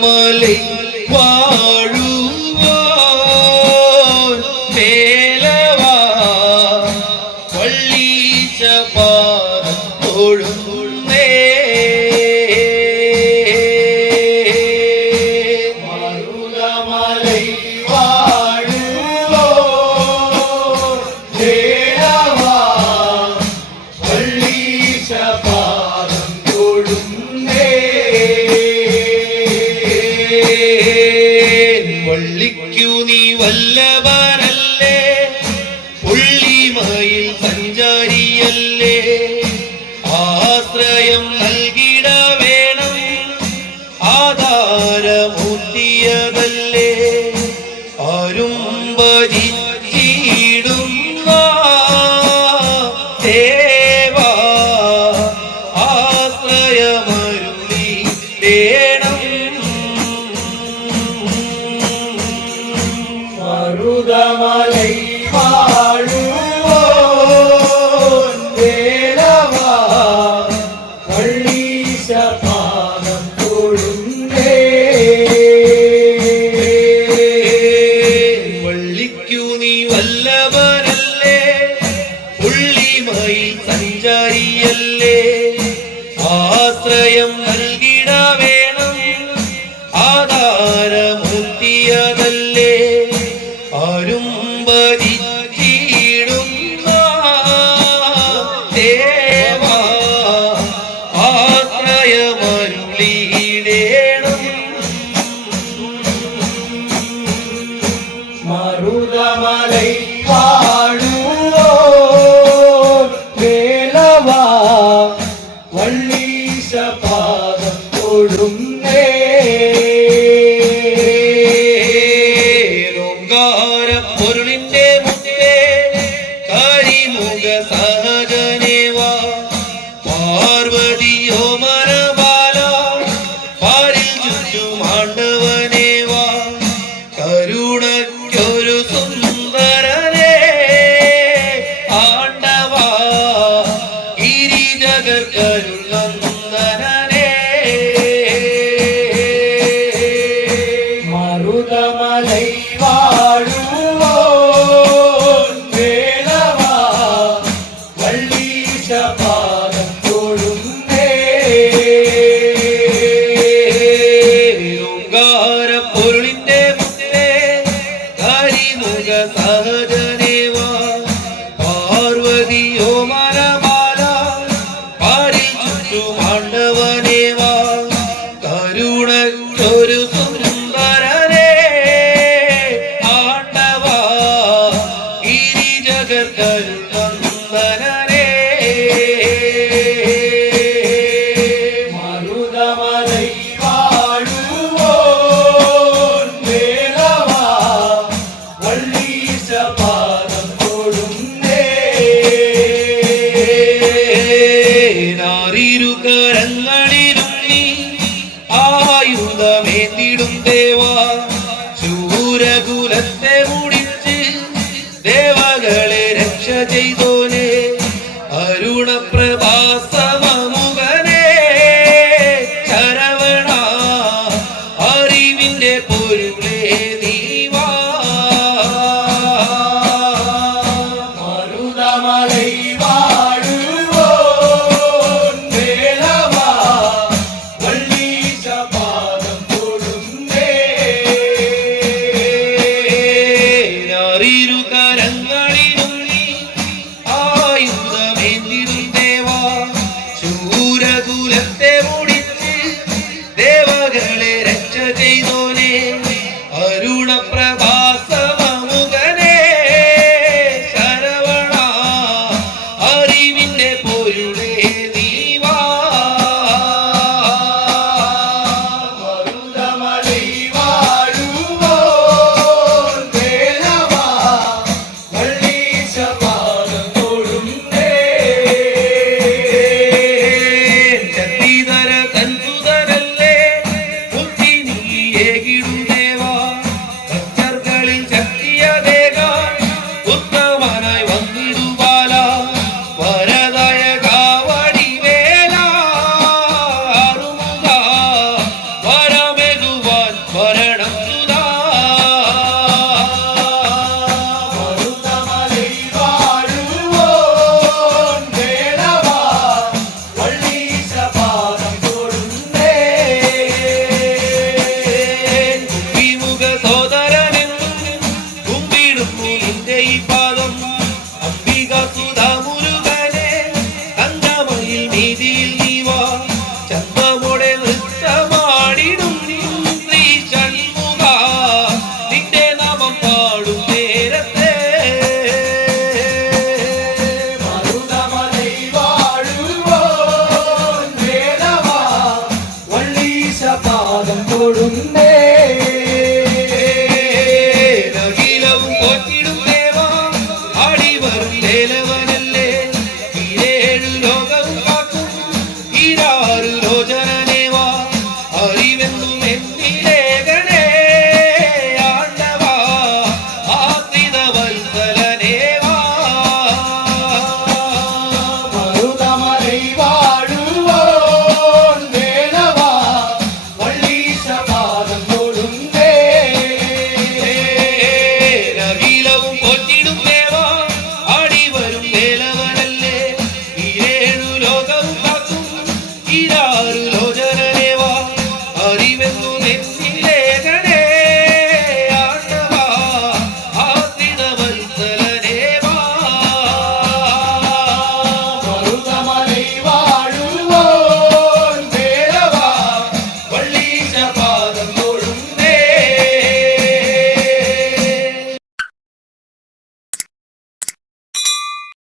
മരുതമലൈ വാഴുവാൻ വേലവാ വള്ളീച്ച പാദം തൊഴുന്നേ. മരുതമലൈ വാഴുവാൻ വേലവാ വള്ളീച്ച പാദം തൊഴുന്നേ. വള്ളിക്കു നീ വല്ലഭനല്ലേ, പുള്ളിമയിൽ സഞ്ചാരിയല്ലേ, ആശ്രയം നൽകിട വേണം ആധാരമൂർത്തിയതല്ലേ. ആരും ഭജിച്ചിടുന്ന ദേവാ ആശ്രയമരുളി വേണം. മരുതമലൈ വാഴുവാൻ വേലവാ വള്ളീച്ച പാദം തൊഴുന്നേ. വള്ളിക്കു നീ വല്ലഭനല്ലേ, പുള്ളിമയിൽ സഞ്ചാരിയല്ലേ, ആശ്രയം നൽകിട വേണം ആധാരമൂർത്തിയതല്ലേ. ആരും ഭജിച്ചിടുന്ന ദേവാ ആശ്രയമരുളിയിടേണം. മരുതമലൈ വാഴുവാൻ വേലവാ വള്ളീച്ച പാദം തൊഴുന്നേ. പൊരുളിന്റെ മുത്തേ കരിമുഖ സഹജനേവാ പാർവതിയോ മരബാല പാരിൽ ചുറ്റുമാണ്ടവനേവാ കരുണയ്ക്കൊരു സുന്ദരനേ ആണ്ടവാ ഗിരിജകർക്കരുൾ നന്ദനനേ. മരുതമലൈ വാഴുവാൻ വേലവാ വള്ളീച്ച പാദം തൊഴുന്നേ. പൊരുളിന്റെ മുത്തേ കരിമുഖ സഹജനേവാ പാർവതിയോ മരമാല പാരിൽ ചുറ്റുമാണ്ടവനേവാ കരുണയ്ക്കൊരു സുന്ദരനേ ആണ്ടവാ ഗിരിജകർക്കരുൾ നന്ദനനേ. മരുതമലൈ വാഴുവാൻ വേലവാ വള്ളീച്ച പാദം തൊഴുന്നേ. നാറിരുകരങ്ങളിലും നീ ആയുധമേന്തിടും ദേവാ ശൂരകുലത്തെ മുടിച്ച് ദേവകളെ രക്ഷ ചെയ്തോനെ അരുണപ്രഭാസമുഖനേ ശരവണ അറിവിന്റെ പൊരുളേ നീവാ. മരുതമലൈ വാഴുവാൻ വേലവാ വള്ളീച്ച പാദം തൊഴുന്നേ. നാറിരുകരങ്ങളിലും നീ ആയുധമേന്തിടും ദേവാ ശൂരകുലത്തെ മുടിച്ച് ദേവകളെ രക്ഷ ചെയ്തോനെ അരുണപ്രഭാസമുഖനേ ശരവണ അറിവിന്റെ പൊരുളേ നീവാ. മരുതമലൈ വാഴുവാൻ വേലവാ വള്ളീച്ച പാദം തൊഴുന്നേ. ശക്തിധര തൻസുതനല്ലേ ബുദ്ധി നീയേകിടും ദേവാ ഭക്തർകളിൽ ശക്തിയതേകാൻ ഉത്തമനായി വന്നിടുവാല വരദായക വടിവേല അറുമുഖ വരമെകുവാ തൊഴുന്നേ അഖിലവും പോറ്റിടും ദേവാ ആടി വരും ദേലവനല്ലേ ഈരേഴു ലോകവും കാക്കും ഈരാറ് ലോചനനേവാ അറിവെന്നും എന്നിലേഖനേ ആണ്ടവാ ആശ്രിത വത്സലനേവാ മരുതമലൈ വാഴുവോൻ വേലവാ വള്ളീശ പാദം തൊഴുന്നേ അഖിലവും പോറ്റിടും ദേവാ ആടി വരും ദേലവനല്ലേ ഈരേഴു ലോകവും കാക്കും ഈരാറ് ലോചനനേവാ അറിവെന്നും എന്നിലേഖനേ